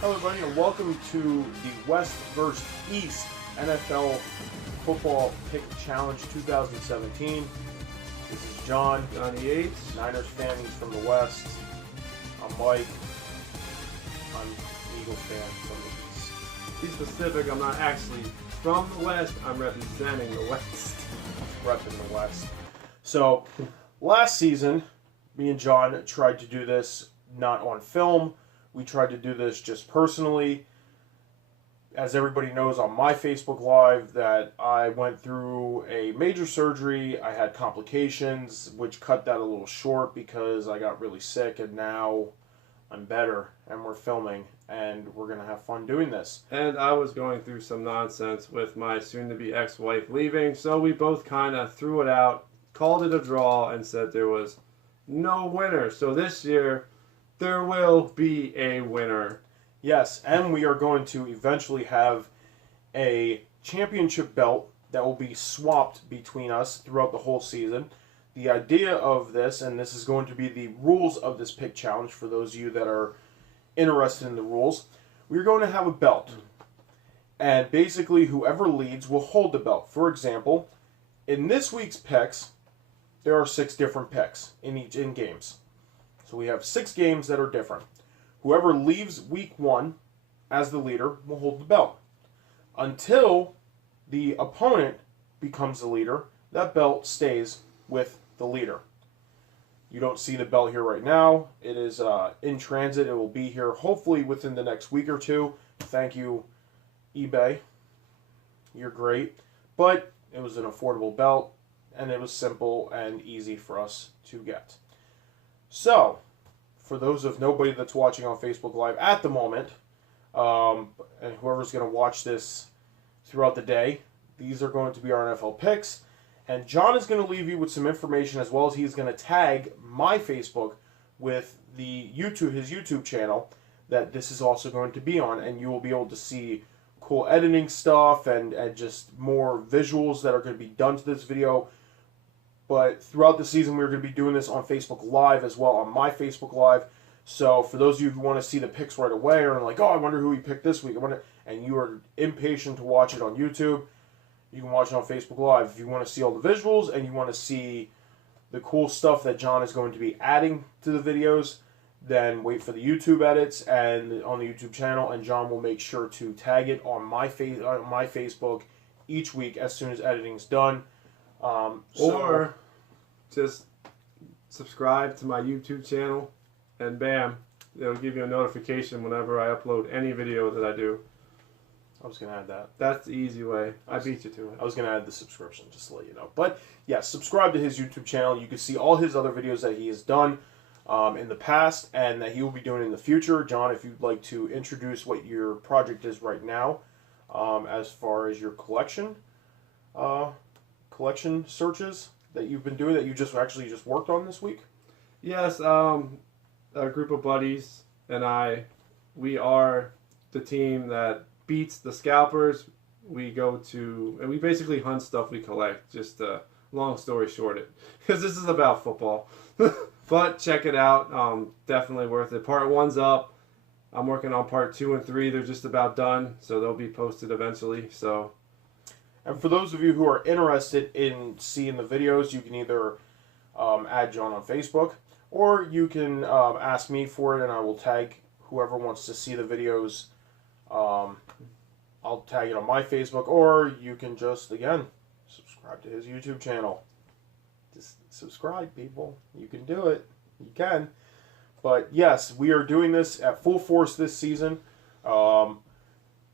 Hello, everybody, and welcome to the West vs. East NFL Football Pick Challenge 2017. This is John, Johnny Yates. Niners fan. He's from the West. I'm Mike. I'm an Eagles fan from the East. Be specific, I'm not actually from the West, I'm representing the West. Repping the West. So, last season, me and John tried to do this not on film. We tried to do this just personally. As everybody knows on my Facebook Live, that I went through a major surgery. I had complications, which cut that a little short because I got really sick, and now I'm better, and we're filming, and we're going to have fun doing this. And I was going through some nonsense with my soon-to-be ex-wife leaving, so we both kind of threw it out, called it a draw, and said there was no winner. So this year, there will be a winner. Yes, and we are going to eventually have a championship belt that will be swapped between us throughout the whole season. The idea of this, and this is going to be the rules of this pick challenge for those of you that are interested in the rules, we're going to have a belt. And basically, whoever leads will hold the belt. For example, in this week's picks, there are 6 different picks in games. So we have 6 games that are different. Whoever leaves week 1 as the leader will hold the belt. Until the opponent becomes the leader, that belt stays with the leader. You don't see the belt here right now. It is in transit. It will be here hopefully within the next week or 2. Thank you, eBay. You're great. But it was an affordable belt, and it was simple and easy for us to get. So, for those of nobody that's watching on Facebook Live at the moment, and whoever's going to watch this throughout the day, these are going to be our NFL picks. And John is going to leave you with some information, as well as he's going to tag my Facebook with his YouTube channel that this is also going to be on, and you will be able to see cool editing stuff and just more visuals that are going to be done to this video. But throughout the season, we're going to be doing this on Facebook Live as well, on my Facebook Live. So for those of you who want to see the picks right away, or like, oh, I wonder who he picked this week, and you are impatient to watch it on YouTube, you can watch it on Facebook Live. If you want to see all the visuals and you want to see the cool stuff that John is going to be adding to the videos, then wait for the YouTube edits and on the YouTube channel, and John will make sure to tag it on my Facebook each week as soon as editing's done. Or just subscribe to my YouTube channel, and bam, it'll give you a notification whenever I upload any video that I do. I was going to add that. That's the easy way. I beat you to it. I was going to add the subscription, just to let you know. But, yeah, subscribe to his YouTube channel. You can see all his other videos that he has done in the past and that he will be doing in the future. John, if you'd like to introduce what your project is right now as far as your collection searches that you've been doing, that you just worked on this week? Yes, a group of buddies and we are the team that beats the scalpers. We go to, and we basically hunt stuff we collect, just long story short it, because this is about football. But check it out, definitely worth it. Part 1's up. I'm working on part 2 and 3. They're just about done, so they'll be posted eventually. So. And for those of you who are interested in seeing the videos, you can either add John on Facebook, or you can ask me for it, and I will tag whoever wants to see the videos. I'll tag it on my Facebook, or you can just, again, subscribe to his YouTube channel. Just subscribe, people. You can do it. You can. But yes, we are doing this at full force this season.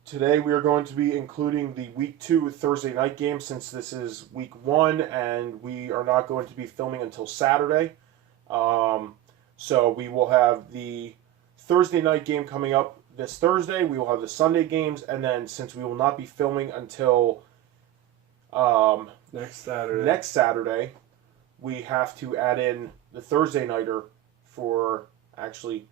Today we are going to be including the Week 2 Thursday night game, since this is Week 1 and we are not going to be filming until Saturday. So we will have the Thursday night game coming up this Thursday. We will have the Sunday games, and then since we will not be filming until Next Saturday, we have to add in the Thursday nighter for actually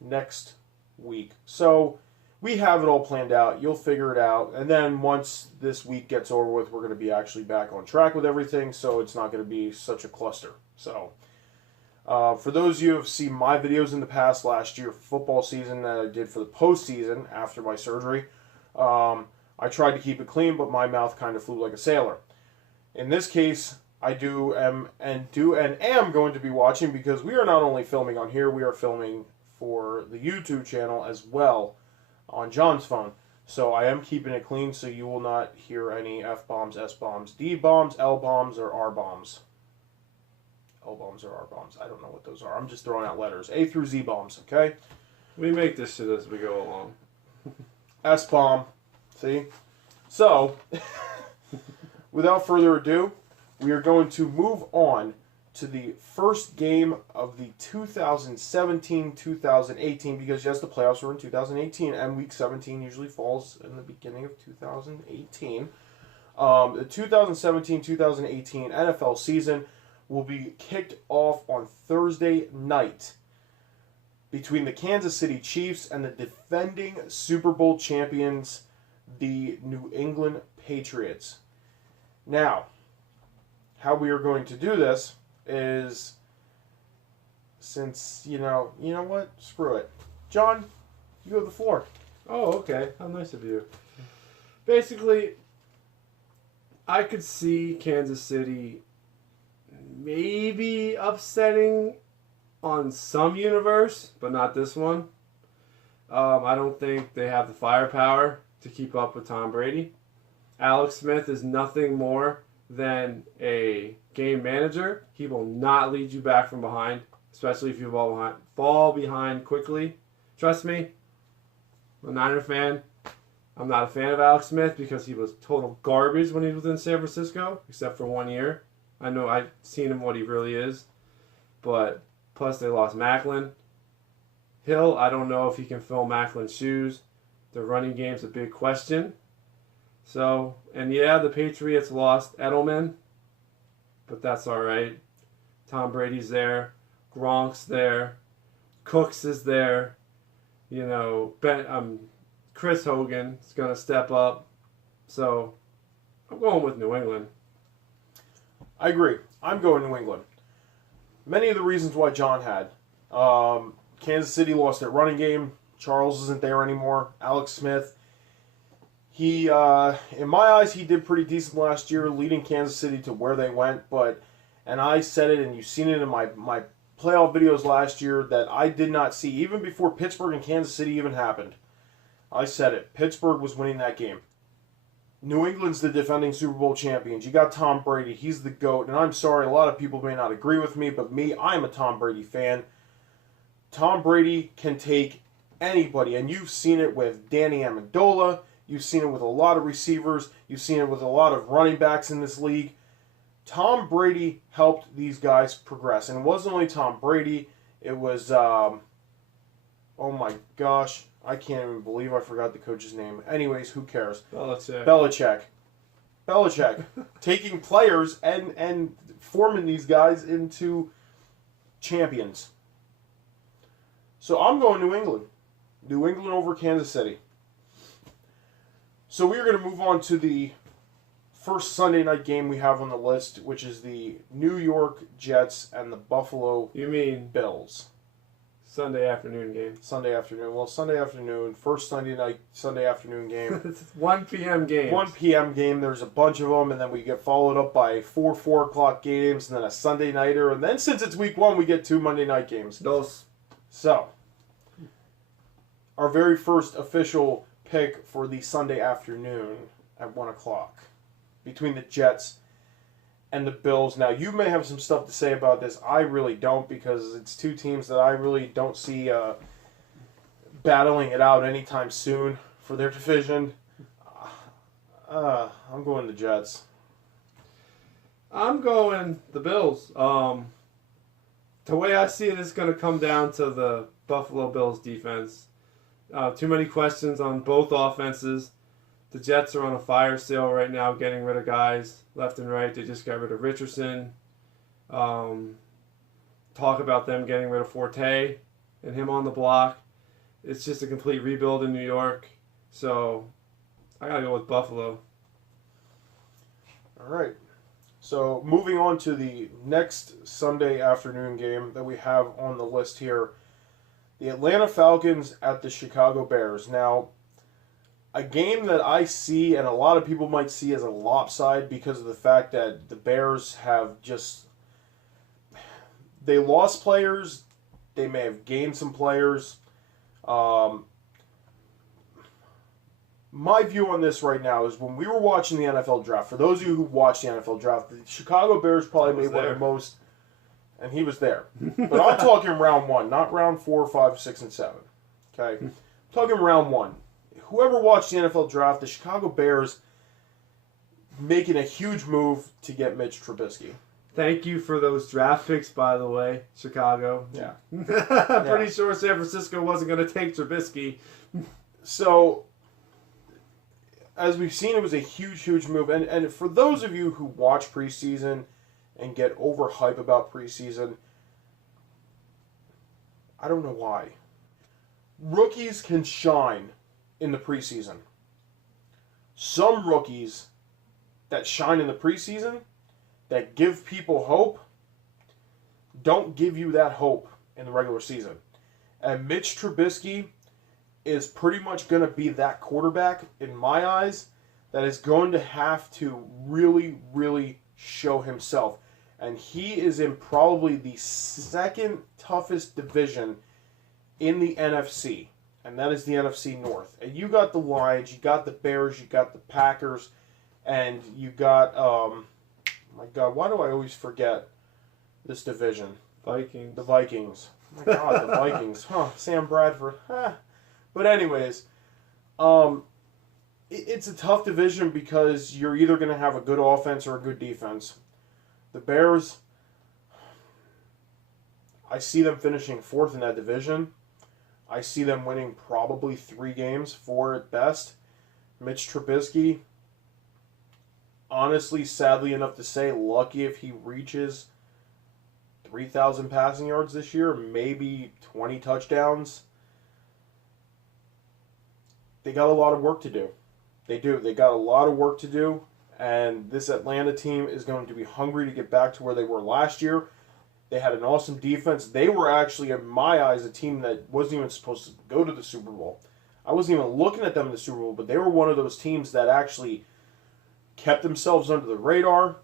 next week. So we have it all planned out. You'll figure it out. And then once this week gets over with, we're going to be actually back on track with everything, so it's not going to be such a cluster. So For those of you who have seen my videos in the past last year, football season that I did for the postseason after my surgery, I tried to keep it clean, but my mouth kind of flew like a sailor. In this case, I am going to be watching, because we are not only filming on here, we are filming for the YouTube channel as well on John's phone. So I am keeping it clean, so you will not hear any F-bombs, S-bombs, D-bombs, L-bombs, or R-bombs. L-bombs or R-bombs. I don't know what those are. I'm just throwing out letters. A through Z bombs, okay? We make this shit as we go along. S-bomb. See? So, without further ado, we are going to move on to the first game of the 2017-2018, because yes, the playoffs were in 2018, and Week 17 usually falls in the beginning of 2018. The 2017-2018 NFL season will be kicked off on Thursday night between the Kansas City Chiefs and the defending Super Bowl champions, the New England Patriots. Now, how we are going to do this is, since, you know what? Screw it. John, you have the floor. Oh, okay. How nice of you. Basically, I could see Kansas City maybe upsetting on some universe, but not this one. I don't think they have the firepower to keep up with Tom Brady. Alex Smith is nothing more than a game manager. He will not lead you back from behind, especially if you fall behind quickly. Trust me, I'm a Niner fan. I'm not a fan of Alex Smith because he was total garbage when he was in San Francisco, except for 1 year. I know I've seen him what he really is. But plus they lost Macklin. Hill, I don't know if he can fill Macklin's shoes. The running game's a big question. So, and yeah, the Patriots lost Edelman, but that's all right. Tom Brady's there. Gronk's there. Cooks is there. You know, Chris Hogan is going to step up. So, I'm going with New England. I agree. I'm going New England. Many of the reasons why John had. Kansas City lost their running game. Charles isn't there anymore. Alex Smith. He, in my eyes, he did pretty decent last year, leading Kansas City to where they went. And I said it, and you've seen it in my playoff videos last year, that I did not see, even before Pittsburgh and Kansas City even happened. I said it. Pittsburgh was winning that game. New England's the defending Super Bowl champions. You got Tom Brady. He's the GOAT. And I'm sorry, a lot of people may not agree with me, but I'm a Tom Brady fan. Tom Brady can take anybody, and you've seen it with Danny Amendola. You've seen it with a lot of receivers. You've seen it with a lot of running backs in this league. Tom Brady helped these guys progress. And it wasn't only Tom Brady. It was, oh my gosh, I can't even believe I forgot the coach's name. Anyways, who cares? Belichick. Taking players and forming these guys into champions. So I'm going New England. New England over Kansas City. So we're going to move on to the first Sunday night game we have on the list, which is the New York Jets and the Buffalo Bills. Sunday afternoon game. Sunday afternoon. Well, Sunday afternoon. First Sunday afternoon game. It's 1 p.m. game. 1 p.m. game. There's a bunch of them, and then we get followed up by 4 o'clock games, and then a Sunday nighter, and then since it's week 1, we get 2 Monday night games. So, our very first official pick for the Sunday afternoon at 1 o'clock between the Jets and the Bills. Now, you may have some stuff to say about this. I really don't, because it's two teams that I really don't see battling it out anytime soon for their division. I'm going the Jets. I'm going the Bills. The way I see it is going to come down to the Buffalo Bills defense. Too many questions on both offenses. The Jets are on a fire sale right now, getting rid of guys left and right. They just got rid of Richardson. Talk about them getting rid of Forte and him on the block. It's just a complete rebuild in New York. So I got to go with Buffalo. All right. So moving on to the next Sunday afternoon game that we have on the list here, the Atlanta Falcons at the Chicago Bears. Now, a game that I see and a lot of people might see as a lopside because of the fact that the Bears have just, they lost players, they may have gained some players. My view on this right now is when we were watching the NFL draft, for those of you who watched the NFL draft, the Chicago Bears probably made one of the most, and he was there. But I'm talking round one, not round 4, 5, 6, and 7. Okay? I'm talking round one. Whoever watched the NFL draft, the Chicago Bears making a huge move to get Mitch Trubisky. Thank you for those draft picks, by the way, Chicago. Yeah. I'm pretty sure San Francisco wasn't going to take Trubisky. So, as we've seen, it was a huge, huge move. And for those of you who watch preseason and get overhyped about preseason, I don't know why. Rookies can shine in the preseason. Some rookies that shine in the preseason, that give people hope, don't give you that hope in the regular season. And Mitch Trubisky is pretty much going to be that quarterback, in my eyes, that is going to have to really, really show himself. And he is in probably the second toughest division in the NFC, and that is the NFC North. And you got the Lions, you got the Bears, you got the Packers, and you got, my God, why do I always forget this division? Vikings. The Vikings. Oh my God, the Vikings. Huh, Sam Bradford. Huh. But anyways, it's a tough division because you're either going to have a good offense or a good defense. The Bears, I see them finishing 4th in that division. I see them winning probably 3 games, 4 at best. Mitch Trubisky, honestly, sadly enough to say, lucky if he reaches 3,000 passing yards this year, maybe 20 touchdowns. They got a lot of work to do. They do. They got a lot of work to do, and this Atlanta team is going to be hungry to get back to where they were last year. They had an awesome defense. They were actually, in my eyes, a team that wasn't even supposed to go to the Super Bowl. I wasn't even looking at them in the Super Bowl, but they were one of those teams that actually kept themselves under the radar,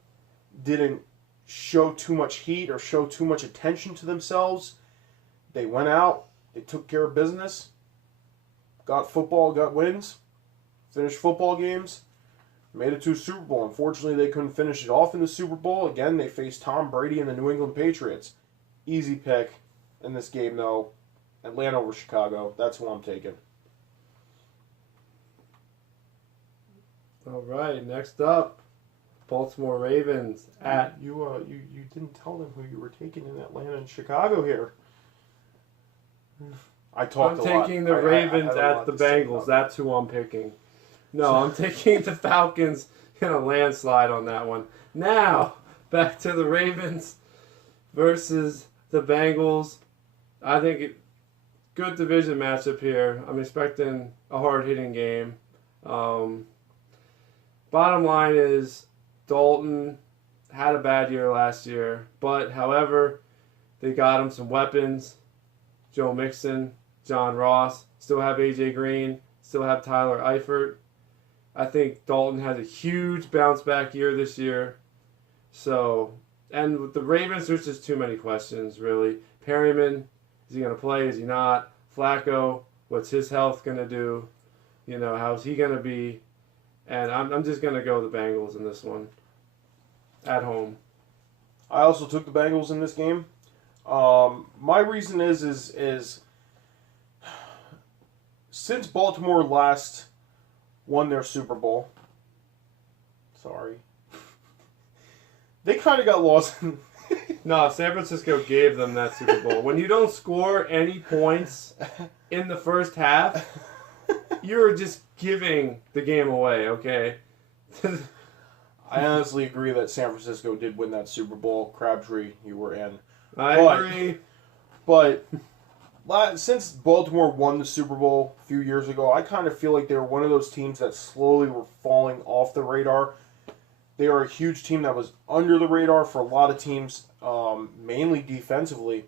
didn't show too much heat or show too much attention to themselves. They went out, they took care of business, got football, got wins, finished football games, made it to a Super Bowl. Unfortunately, they couldn't finish it off in the Super Bowl. Again, they faced Tom Brady and the New England Patriots. Easy pick in this game, though. Atlanta over Chicago. That's who I'm taking. All right, next up, Baltimore Ravens at... You didn't tell them who you were taking in Atlanta and Chicago here. I talked I'm a lot. taking the I Ravens had a at lot the to say Bengals. about That's who I'm picking. No, I'm taking the Falcons in a landslide on that one. Now, back to the Ravens versus the Bengals. I think good division matchup here. I'm expecting a hard-hitting game. Bottom line is Dalton had a bad year last year, but however, they got him some weapons. Joe Mixon, John Ross, still have A.J. Green, still have Tyler Eifert. I think Dalton has a huge bounce back year this year. So, and with the Ravens, there's just too many questions, really. Perryman, is he going to play? Is he not? Flacco, what's his health going to do? You know, how's he going to be? And I'm just going to go the Bengals in this one. At home. I also took the Bengals in this game. My reason is since Baltimore last won their Super Bowl, they kind of got lost. No, San Francisco gave them that Super Bowl. When you don't score any points in the first half, you're just giving the game away, okay? I honestly agree that San Francisco did win that Super Bowl. Crabtree, you were in. I agree. But since Baltimore won the Super Bowl a few years ago, I kind of feel like they were one of those teams that slowly were falling off the radar. They are a huge team that was under the radar for a lot of teams, mainly defensively.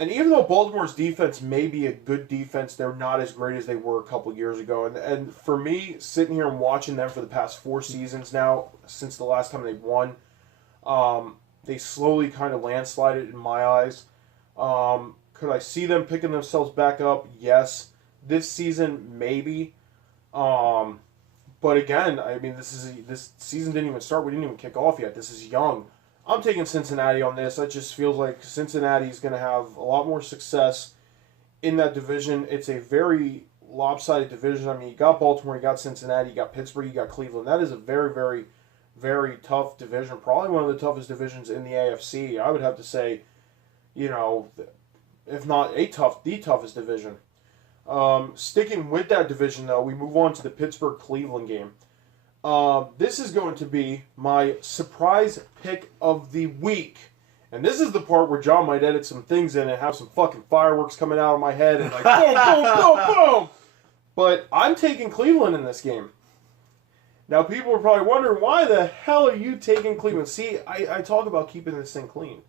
And even though Baltimore's defense may be a good defense, they're not as great as they were a couple years ago. And for me, sitting here and watching them for the past 4 seasons now, since the last time they won, they slowly kind of landslided in my eyes. Could I see them picking themselves back up? Yes. This season, maybe. But again, I mean, this season didn't even start. We didn't even kick off yet. This is young. I'm taking Cincinnati on this. It just feels like Cincinnati's going to have a lot more success in that division. It's a very lopsided division. I mean, you got Baltimore, you got Cincinnati, you got Pittsburgh, you got Cleveland. That is a very, very, very tough division. Probably one of the toughest divisions in the AFC. I would have to say, if not the toughest division. Sticking with that division, though, we move on to the Pittsburgh-Cleveland game. This is going to be my surprise pick of the week. And this is the part where John might edit some things in and have some fucking fireworks coming out of my head and like, boom, boom, boom, boom. But I'm taking Cleveland in this game. Now, people are probably wondering, why the hell are you taking Cleveland? See, I talk about keeping this thing clean.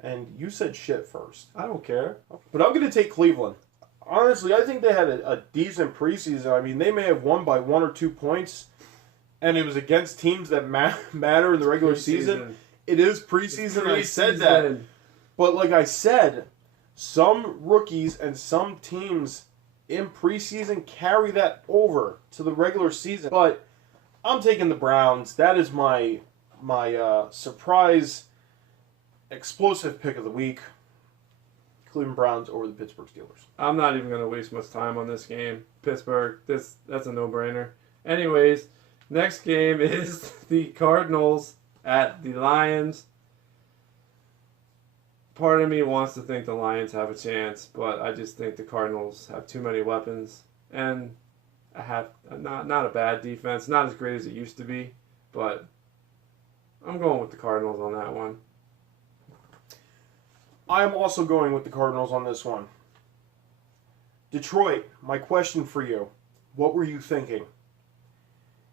And you said shit first. I don't care. But I'm going to take Cleveland. Honestly, I think they had a decent preseason. I mean, they may have won by 1 or 2 points. And it was against teams that matter in the regular season. It is preseason. I said that. But like I said, some rookies and some teams in preseason carry that over to the regular season. But I'm taking the Browns. That is my surprise explosive pick of the week. Cleveland Browns over the Pittsburgh Steelers. I'm not even going to waste much time on this game. Pittsburgh, that's a no-brainer. Anyways, next game is the Cardinals at the Lions. Part of me wants to think the Lions have a chance, but I just think the Cardinals have too many weapons. And I have not a bad defense. Not as great as it used to be, but I'm going with the Cardinals on that one. I am also going with the Cardinals on this one. Detroit, my question for you. What were you thinking?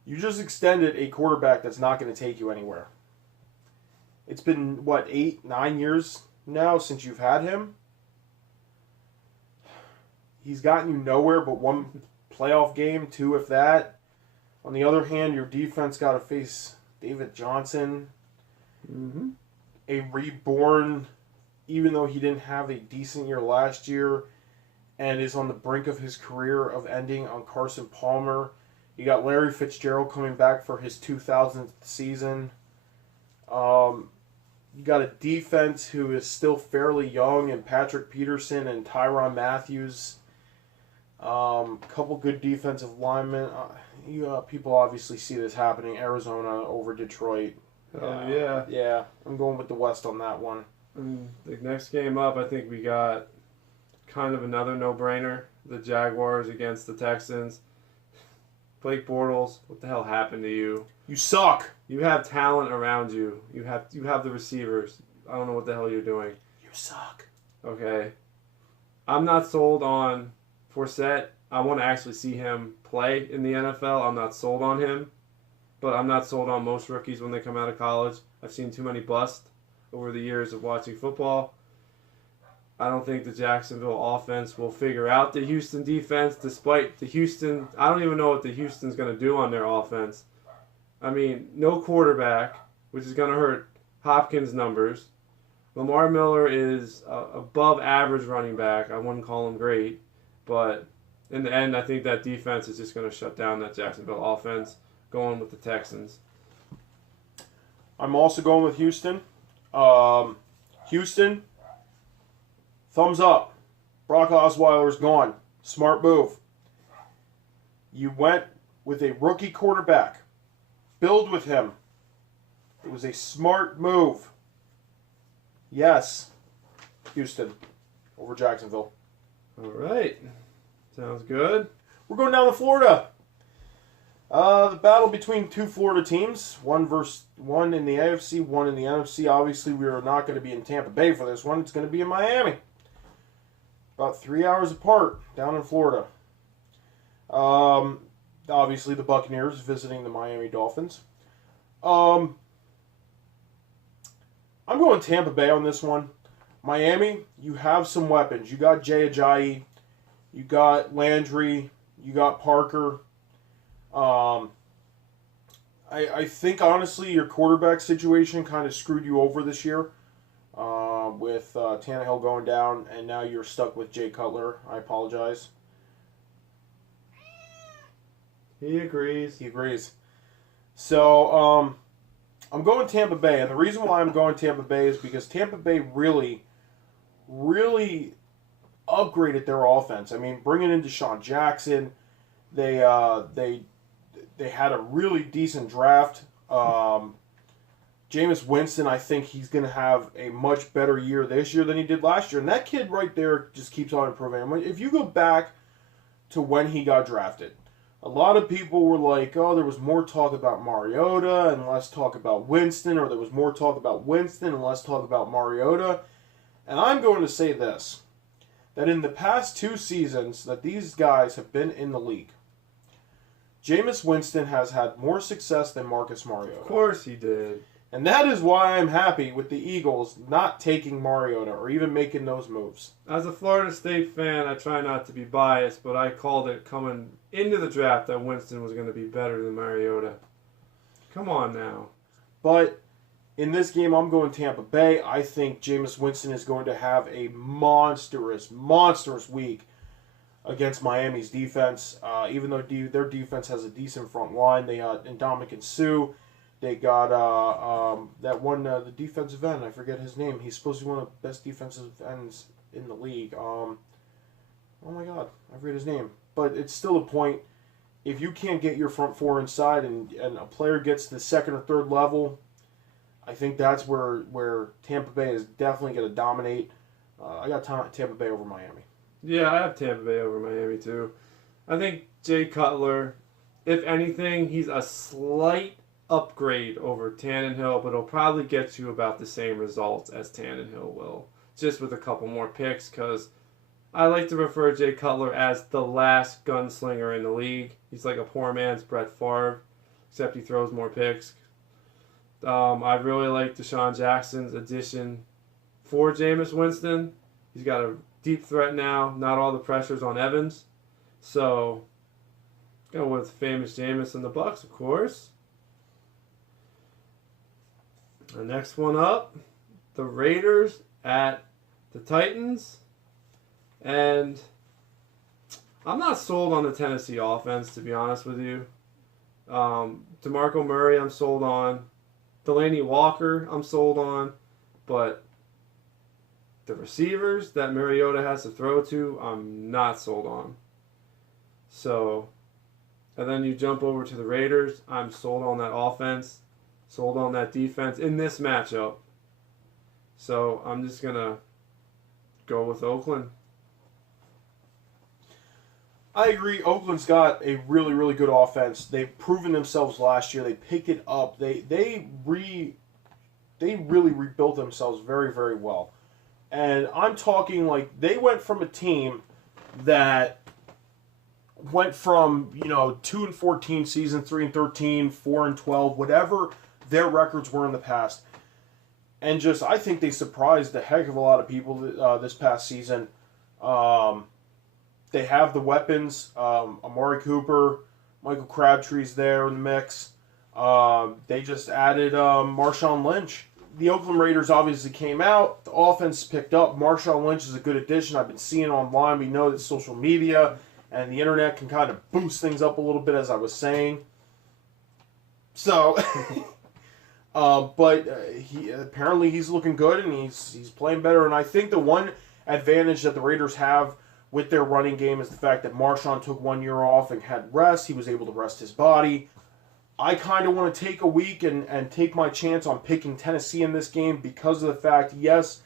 You just extended a quarterback that's not going to take you anywhere. It's been, 8, 9 years now since you've had him? He's gotten you nowhere but 1 playoff game, 2 if that. On the other hand, your defense got to face David Johnson. Mm-hmm. A reborn, even though he didn't have a decent year last year, and is on the brink of his career of ending on Carson Palmer. You got Larry Fitzgerald coming back for his 2000th season. You got a defense who is still fairly young, and Patrick Peterson and Tyrann Matthews. Couple good defensive linemen. People obviously see this happening. Arizona over Detroit. Oh, yeah. Yeah, I'm going with the West on that one. The next game up, I think we got kind of another no-brainer. The Jaguars against the Texans. Blake Bortles, what the hell happened to you? You suck. You have talent around you. You have the receivers. I don't know what the hell you're doing. You suck. Okay. I'm not sold on Forsett. I want to actually see him play in the NFL. I'm not sold on him. But I'm not sold on most rookies when they come out of college. I've seen too many bust over the years of watching football. I don't think the Jacksonville offense will figure out the Houston defense, despite the Houston. I don't even know what the Houston's going to do on their offense. I mean, no quarterback, which is going to hurt Hopkins' numbers. Lamar Miller is above average running back. I wouldn't call him great. But in the end, I think that defense is just going to shut down that Jacksonville offense, going with the Texans. I'm also going with Houston. Houston, thumbs up. Brock Osweiler's gone. Smart move. You went with a rookie quarterback. Build with him. It was a smart move. Yes. Houston over Jacksonville. All right. Sounds good. We're going down to Florida. The battle between 2 Florida teams, one in the AFC, one in the NFC. Obviously, we are not going to be in Tampa Bay for this one. It's going to be in Miami. About 3 hours apart down in Florida. Obviously, the Buccaneers visiting the Miami Dolphins. Um, I'm going Tampa Bay on this one. Miami, you have some weapons. You got Jay Ajayi, you got Landry, you got Parker. Um, I think honestly your quarterback situation kind of screwed you over this year with Tannehill going down, and now you're stuck with Jay Cutler. I apologize. He agrees. He agrees. So I'm going Tampa Bay, and the reason why I'm going Tampa Bay is because Tampa Bay really, really upgraded their offense. I mean, bringing in Deshaun Jackson, they had a really decent draft. Jameis Winston, I think he's going to have a much better year this year than he did last year. And that kid right there just keeps on improving. If you go back to when he got drafted, a lot of people were like, oh, there was more talk about Mariota and less talk about Winston, or there was more talk about Winston and less talk about Mariota. And I'm going to say this, that in the past 2 seasons that these guys have been in the league, Jameis Winston has had more success than Marcus Mariota. Of course he did. And that is why I'm happy with the Eagles not taking Mariota or even making those moves. As a Florida State fan, I try not to be biased, but I called it coming into the draft that Winston was going to be better than Mariota. Come on now. But in this game, I'm going Tampa Bay. I think Jameis Winston is going to have a monstrous week against Miami's defense. Even though their defense has a decent front line, they got Ndamukong Suh. They got that one, the defensive end. I forget his name. He's supposed to be one of the best defensive ends in the league. Oh my God, I forget his name. But it's still a point. If you can't get your front four inside and a player gets to the second or third level, I think that's where Tampa Bay is definitely going to dominate. I got Tampa Bay over Miami. Yeah, I have Tampa Bay over Miami too. I think Jay Cutler, if anything, he's a slight upgrade over Tannehill, but it'll probably get you about the same results as Tannehill will, just with a couple more picks, because I like to refer Jay Cutler as the last gunslinger in the league. He's like a poor man's Brett Favre, except he throws more picks. I really like Deshaun Jackson's addition for Jameis Winston. He's got a deep threat now, not all the pressure's on Evans. So, go with famous Jameis and the Bucks, of course. The next one up, the Raiders at the Titans. And I'm not sold on the Tennessee offense, to be honest with you. DeMarco Murray, I'm sold on. Delaney Walker, I'm sold on. But the receivers that Mariota has to throw to, I'm not sold on. So, and then you jump over to the Raiders. I'm sold on that offense. Sold on that defense in this matchup. So I'm just going to go with Oakland. I agree. Oakland's got a really, really good offense. They've proven themselves last year. They picked it up. They really rebuilt themselves very, very well. And I'm talking like they went from a team that went from 2-14 season, 3-13, 4-12, whatever their records were in the past, and just I think they surprised a heck of a lot of people this past season. They have the weapons. Amari Cooper, Michael Crabtree's there in the mix. They just added Marshawn Lynch. The Oakland Raiders obviously came out. The offense picked up. Marshawn Lynch is a good addition. I've been seeing online. We know that social media and the internet can kind of boost things up a little bit, as I was saying. So, but he's looking good and he's playing better. And I think the one advantage that the Raiders have with their running game is the fact that Marshawn took 1 year off and had rest. He was able to rest his body. I kind of want to take a week and take my chance on picking Tennessee in this game because of the fact, yes,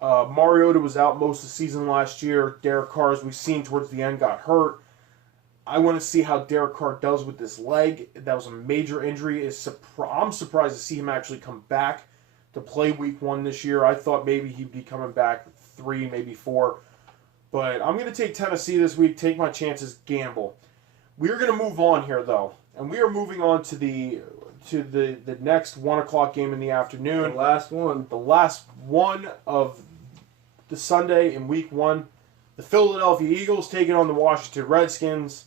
Mariota was out most of the season last year. Derek Carr, as we've seen towards the end, got hurt. I want to see how Derek Carr does with this leg. That was a major injury. I'm surprised to see him actually come back to play week 1 this year. I thought maybe he'd be coming back 3, maybe 4. But I'm going to take Tennessee this week, take my chances, gamble. We're going to move on here, though. And we are moving on to the to the next 1 o'clock game in the The afternoon. last one. The last one of the Sunday in Week 1. The Philadelphia Eagles taking on the Washington Redskins.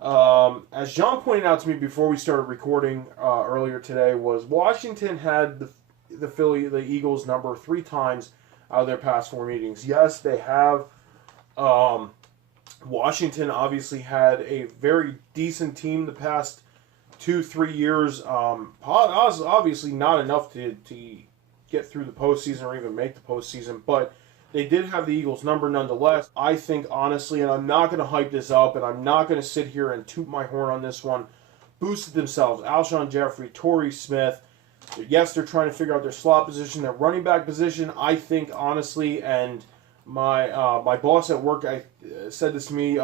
As John pointed out to me before we started recording earlier today, was Washington had the Eagles number 3 times out of their past 4 meetings. Yes, they have. Washington obviously had a very decent team the past 2-3 years. Obviously not enough to get through the postseason or even make the postseason, but they did have the Eagles number nonetheless. I think, honestly, and I'm not going to hype this up, and I'm not going to sit here and toot my horn on this one, boosted themselves. Alshon Jeffrey, Torrey Smith. Yes, they're trying to figure out their slot position, their running back position. I think, honestly, and my boss at work said this to me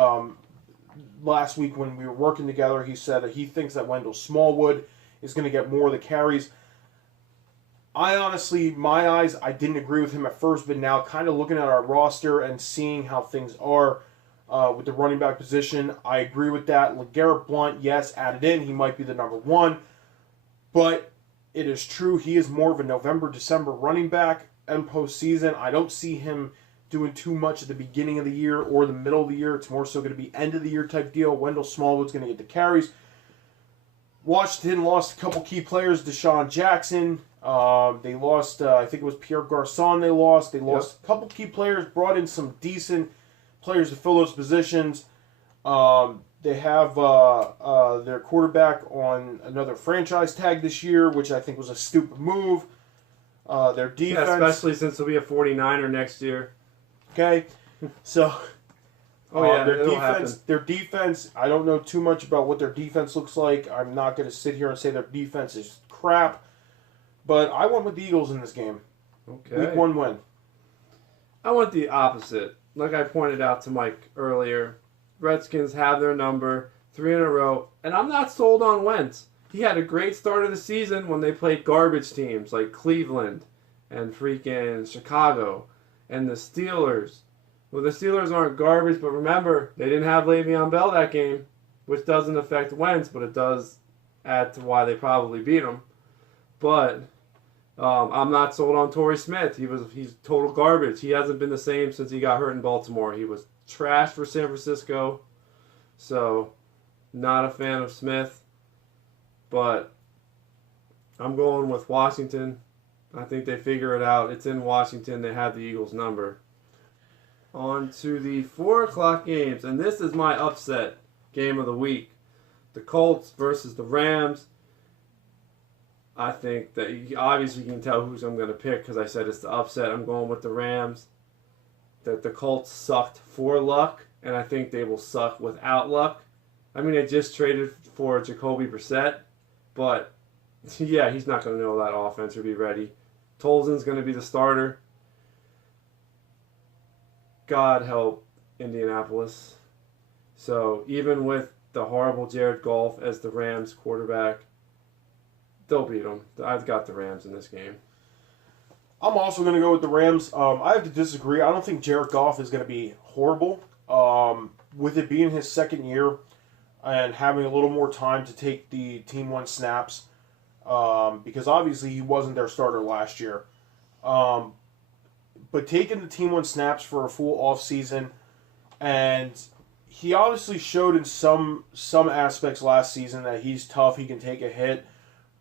last week when we were working together. He said that he thinks that Wendell Smallwood is going to get more of the carries. I honestly, my eyes, I didn't agree with him at first, but now kind of looking at our roster and seeing how things are with the running back position, I agree with that. LeGarrette Blount, yes, added in. He might be the number 1. But it is true, he is more of a November, December running back and postseason. I don't see him doing too much at the beginning of the year or the middle of the year. It's more so going to be end of the year type deal. Wendell Smallwood's going to get the carries. Washington lost a couple key players. Deshaun Jackson. They lost, I think it was Pierre Garçon they lost. They lost a couple key players, brought in some decent players to fill those positions. They have their quarterback on another franchise tag this year, which I think was a stupid move. Their defense... Yeah, especially since he'll be a 49er next year. Okay, so... it'll happen. Their defense, I don't know too much about what their defense looks like. I'm not going to sit here and say their defense is crap. But I went with the Eagles in this game. Okay. Week 1 win. I went the opposite. Like I pointed out to Mike earlier, Redskins have their number 3 in a row, and I'm not sold on Wentz. He had a great start of the season when they played garbage teams like Cleveland and freaking Chicago and the Steelers. Well, the Steelers aren't garbage, but remember, they didn't have Le'Veon Bell that game, which doesn't affect Wentz, but it does add to why they probably beat him. But I'm not sold on Torrey Smith. He's total garbage. He hasn't been the same since he got hurt in Baltimore. He was trash for San Francisco. So, not a fan of Smith. But I'm going with Washington. I think they figure it out. It's in Washington. They have the Eagles' number. On to the 4 o'clock games. And this is my upset game of the week. The Colts versus the Rams. I think that obviously you can tell who's I'm going to pick because I said it's the upset. I'm going with the Rams. That the Colts sucked for luck, and I think they will suck without luck. I mean, they just traded for Jacoby Brissett, but yeah, he's not going to know that offense or be ready. Tolson's going to be the starter. God help Indianapolis. So even with the horrible Jared Goff as the Rams quarterback, they'll beat them. I've got the Rams in this game. I'm also going to go with the Rams. I have to disagree. I don't think Jared Goff is going to be horrible. With it being his second year and having a little more time to take the Team 1 snaps, because obviously he wasn't their starter last year. But taking the Team 1 snaps for a full offseason, and he obviously showed in some aspects last season that he's tough, he can take a hit.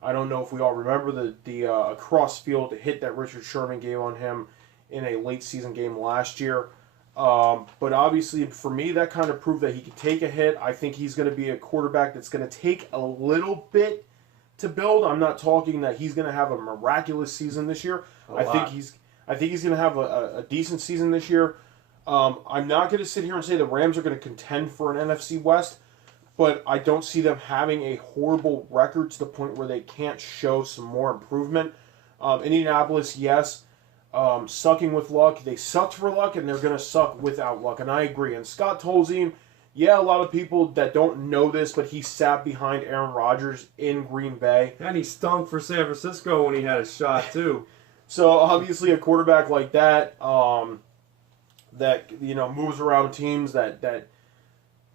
I don't know if we all remember the cross-field hit that Richard Sherman gave on him in a late-season game last year. But obviously, for me, that kind of proved that he could take a hit. I think he's going to be a quarterback that's going to take a little bit to build. I'm not talking that he's going to have a miraculous season this year. I think he's going to have a decent season this year. I'm not going to sit here and say the Rams are going to contend for an NFC West, but I don't see them having a horrible record to the point where they can't show some more improvement. Indianapolis, yes, sucking with luck. They sucked for luck, and they're going to suck without luck, and I agree. And Scott Tolzien, yeah, a lot of people that don't know this, but he sat behind Aaron Rodgers in Green Bay. And he stunk for San Francisco when he had a shot, too. So, obviously, a quarterback like that, that moves around teams, that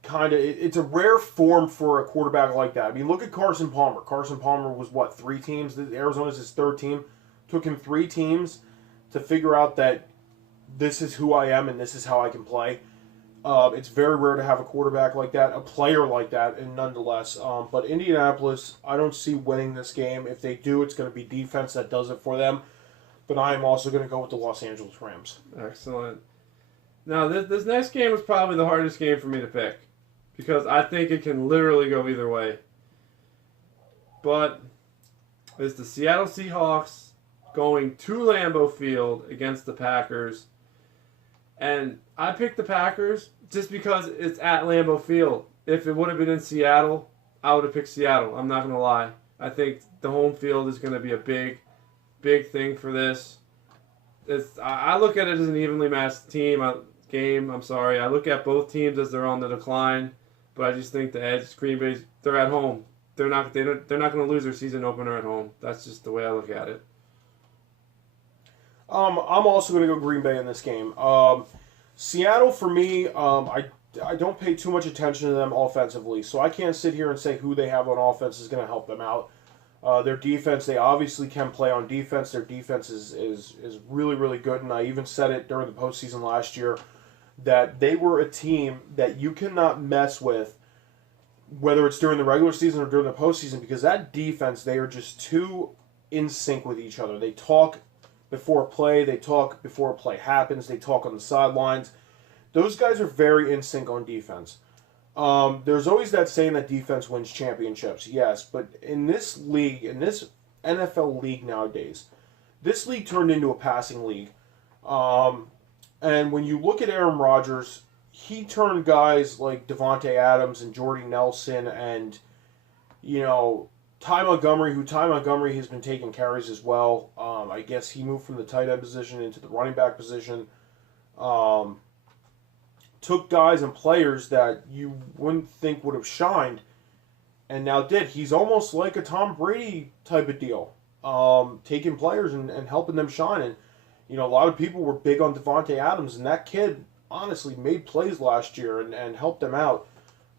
it's a rare form for a quarterback like that. I mean, look at Carson Palmer. Carson Palmer was what, 3 teams? Arizona's his 3rd team. Took him 3 teams to figure out that this is who I am and this is how I can play. It's very rare to have a quarterback like that, a player like that, and nonetheless. But Indianapolis, I don't see winning this game. If they do, it's going to be defense that does it for them. But I am also going to go with the Los Angeles Rams. Excellent. Now, this next game is probably the hardest game for me to pick because I think it can literally go either way. But it's the Seattle Seahawks going to Lambeau Field against the Packers. And I picked the Packers just because it's at Lambeau Field. If it would have been in Seattle, I would have picked Seattle. I'm not going to lie. I think the home field is going to be a big thing for this. I look at it as an evenly matched game. I look at both teams as they're on the decline, but I just think the edge, Green Bay, they're at home. They're not going to lose their season opener at home. That's just the way I look at it. I'm also going to go Green Bay in this game. Seattle, for me, I don't pay too much attention to them offensively, so I can't sit here and say who they have on offense is going to help them out. Their defense, they obviously can play on defense. Their defense is really, really good, and I even said it during the postseason last year that they were a team that you cannot mess with, whether it's during the regular season or during the postseason, because that defense, they are just too in sync with each other. They talk before a play, they talk before a play happens, they talk on the sidelines. Those guys are very in sync on defense. There's always that saying that defense wins championships. Yes, but in this league, in this NFL league nowadays, this league turned into a passing league. And when you look at Aaron Rodgers, he turned guys like Devontae Adams and Jordy Nelson and, Ty Montgomery has been taking carries as well. I guess he moved from the tight end position into the running back position. Took guys and players that you wouldn't think would have shined, and now did. He's almost like a Tom Brady type of deal, taking players and helping them shine. And a lot of people were big on Devontae Adams, and that kid honestly made plays last year and helped them out.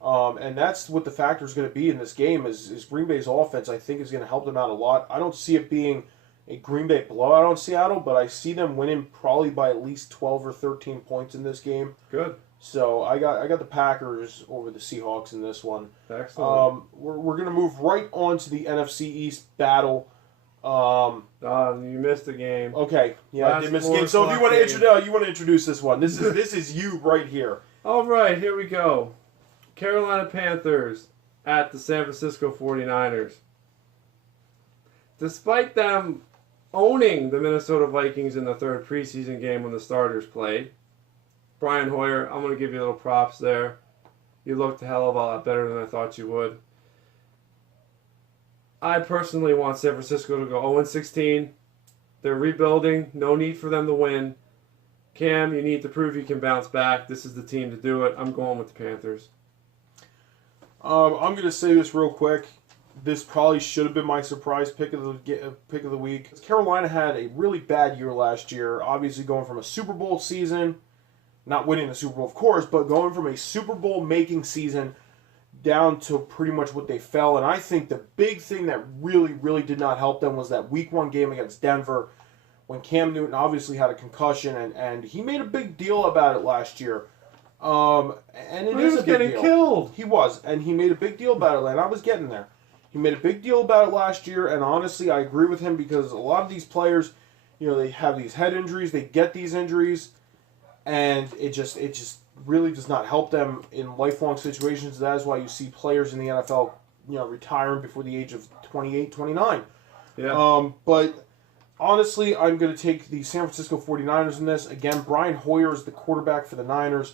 And that's what the factor is going to be in this game is Green Bay's offense, I think, is going to help them out a lot. I don't see it being a Green Bay blowout on Seattle, but I see them winning probably by at least 12 or 13 points in this game. Good. So I got the Packers over the Seahawks in this one. Excellent. We're going to move right on to the NFC East battle. You missed a game. Okay, yeah, I did miss a game. So if you want to introduce this one, this is you right here. All right, here we go. Carolina Panthers at the San Francisco 49ers. Despite them owning the Minnesota Vikings in the 3rd preseason game when the starters played, Brian Hoyer, I'm going to give you a little props there. You looked a hell of a lot better than I thought you would. I personally want San Francisco to go 0-16. They're rebuilding. No need for them to win. Cam, you need to prove you can bounce back. This is the team to do it. I'm going with the Panthers. I'm going to say this real quick. This probably should have been my surprise pick of the week. Carolina had a really bad year last year. Obviously going from a Super Bowl season, not winning the Super Bowl of course, but going from a Super Bowl making season down to pretty much what they fell. And I think the big thing that really, really did not help them was that Week 1 game against Denver when Cam Newton obviously had a concussion, and he made a big deal about it last year. And it is a big deal. He was getting killed. He was, and he made a big deal about it, and I was getting there. He made a big deal about it last year, and honestly, I agree with him because a lot of these players, they have these head injuries, they get these injuries, and it just really does not help them in lifelong situations. That is why you see players in the NFL, retiring before the age of 28, 29. Yeah. But honestly, I'm going to take the San Francisco 49ers in this. Again, Brian Hoyer is the quarterback for the Niners.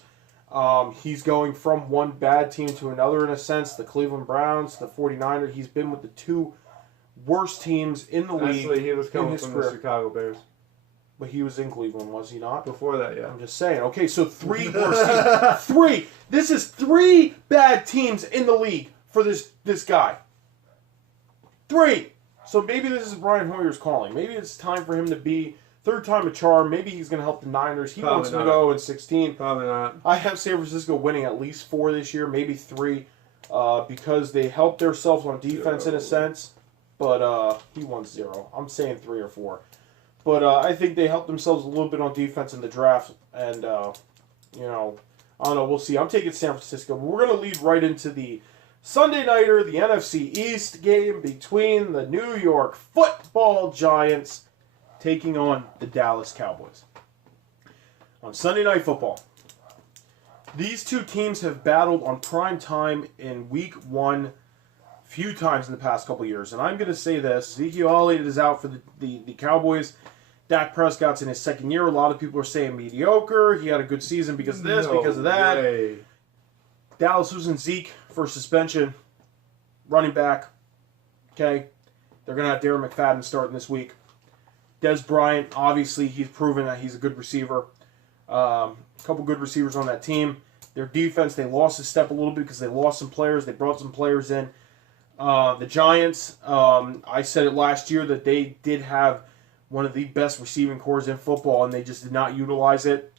He's going from one bad team to another in a sense. The Cleveland Browns, the 49ers. He's been with the 2 worst teams in the league. Actually, he was coming from the Chicago Bears. But he was in Cleveland, was he not? Before that, yeah. I'm just saying. Okay, so 3 worst teams. 3. This is 3 bad teams in the league for this guy. 3. So maybe this is Brian Hoyer's calling. Maybe it's time for him to be Third time a charm. Maybe he's going to help the Niners. He wants them to go in 16. Probably not. I have San Francisco winning at least 4 this year, maybe 3, because they helped themselves on defense in a sense. But he won 0. I'm saying 3 or 4. But I think they helped themselves a little bit on defense in the draft. And, you know, I don't know. We'll see. I'm taking San Francisco. But we're going to lead right into the Sunday Nighter, the NFC East game between the New York Football Giants taking on the Dallas Cowboys. On Sunday Night Football, these two teams have battled on prime time in Week 1 few times in the past couple years. And I'm going to say this. Ezekiel Elliott is out for the Cowboys. Dak Prescott's in his second year. A lot of people are saying mediocre. He had a good season because of this, because of that. Way. Dallas losing Zeke for suspension. Running back. Okay. They're going to have Darren McFadden starting this week. Des Bryant, obviously, he's proven that he's a good receiver. A couple good receivers on that team. Their defense, they lost a step a little bit because they lost some players. They brought some players in. The Giants, I said it last year that they did have one of the best receiving corps in football, and they just did not utilize it.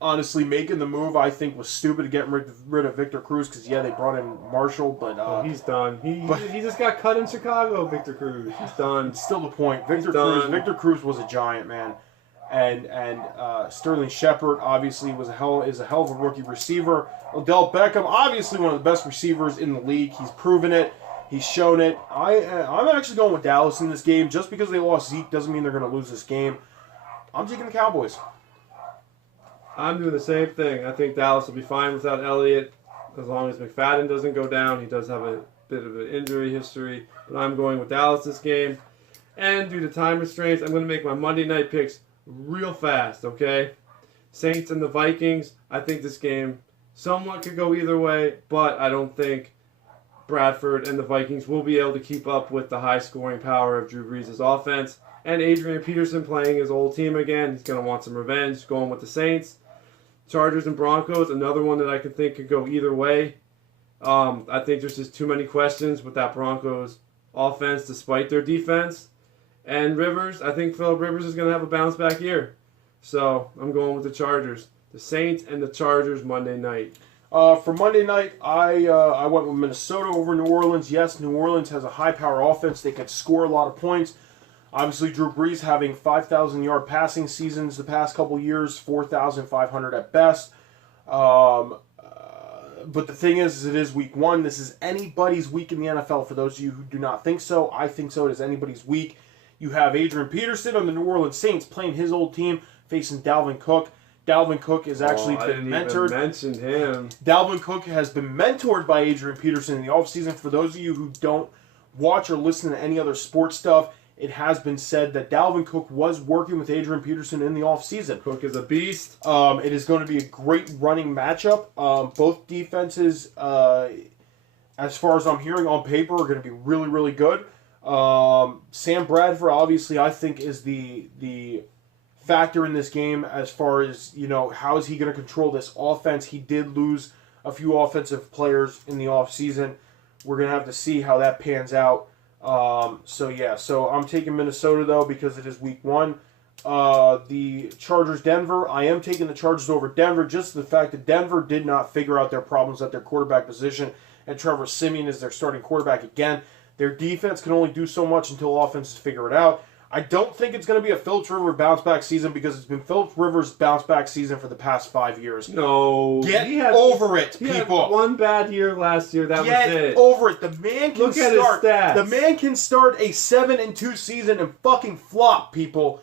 Honestly, making the move, I think, was stupid to get rid of Victor Cruz because, yeah, they brought in Marshall, but... he's done. He just got cut in Chicago, Victor Cruz. He's done. Still the point. Victor Cruz was a giant, man. And Sterling Shepard, obviously, is a hell of a rookie receiver. Odell Beckham, obviously one of the best receivers in the league. He's proven it. He's shown it. I'm actually going with Dallas in this game. Just because they lost Zeke doesn't mean they're going to lose this game. I'm taking the Cowboys. I'm doing the same thing. I think Dallas will be fine without Elliott as long as McFadden doesn't go down. He does have a bit of an injury history. But I'm going with Dallas this game. And due to time restraints, I'm going to make my Monday night picks real fast, okay? Saints and the Vikings. I think this game somewhat could go either way, but I don't think Bradford and the Vikings will be able to keep up with the high-scoring power of Drew Brees' offense. And Adrian Peterson playing his old team again. He's going to want some revenge, going with the Saints. Chargers and Broncos, another one that I can think could go either way. I think there's just too many questions with that Broncos offense despite their defense. And Rivers, I think Phillip Rivers is going to have a bounce-back year. So I'm going with the Chargers. The Saints and the Chargers Monday night. For Monday night, I went with Minnesota over New Orleans. Yes, New Orleans has a high-power offense. They can score a lot of points. Obviously, Drew Brees having 5,000-yard passing seasons the past couple years, 4,500 at best. But the thing is it is Week 1. This is anybody's week in the NFL. For those of you who do not think so, I think so. It is anybody's week. You have Adrian Peterson on the New Orleans Saints playing his old team, facing Dalvin Cook. Dalvin Cook has actually been mentored. I didn't even mention him. Dalvin Cook has been mentored by Adrian Peterson in the offseason. For those of you who don't watch or listen to any other sports stuff, it has been said that Dalvin Cook was working with Adrian Peterson in the offseason. Cook is a beast. It is going to be a great running matchup. Both defenses, as far as I'm hearing on paper, are going to be really, really good. Sam Bradford, obviously, I think is the factor in this game as far as, you know, how is he going to control this offense. He did lose a few offensive players in the offseason. We're going to have to see how that pans out. So I'm taking Minnesota, though, because it is Week 1. The Chargers-Denver, I am taking the Chargers over Denver, just the fact that Denver did not figure out their problems at their quarterback position, and Trevor Siemian is their starting quarterback again. Their defense can only do so much until offenses figure it out. I don't think it's going to be a Phillips Rivers bounce-back season because it's been Phillips Rivers' bounce-back season for the past 5 years. No. Get over it, he people. Had one bad year last year. That was it. Get over it. The man can Look at his stats. The man can start a 7-2 season and fucking flop, people.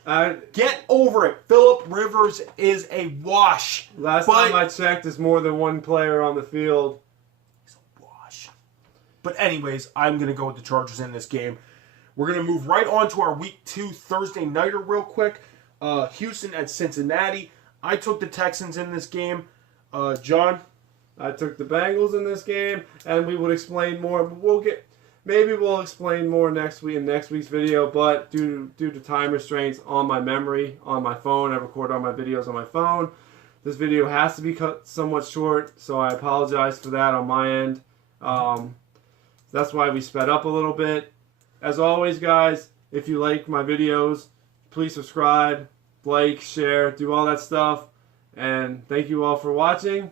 Get over it. Philip Rivers is a wash. Last time I checked, there's more than one player on the field. He's a wash. But anyways, I'm going to go with the Chargers in this game. We're going to move right on to our Week 2 Thursday Nighter real quick. Houston at Cincinnati. I took the Texans in this game. John? I took the Bengals in this game, and we would explain more. But maybe we'll explain more next week in next week's video. But due to time restraints on my memory, on my phone, I record all my videos on my phone. This video has to be cut somewhat short, so I apologize for that on my end. That's why we sped up a little bit. As always, guys, if you like my videos, please subscribe, like, share, do all that stuff. And thank you all for watching.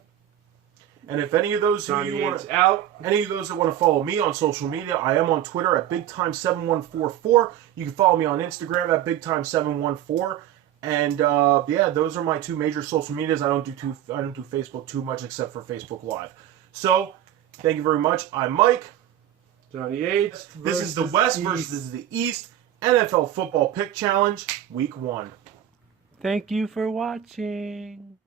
And if any of those Johnny you want Yates out. Any of those that want to follow me on social media, I am on Twitter at BigTime7144. You can follow me on Instagram at BigTime714. And yeah, those are my two major social medias. I don't do Facebook too much except for Facebook Live. So, thank you very much. I'm Mike. Johnny Yates. This is the West versus the East NFL Football Pick Challenge, Week 1. Thank you for watching.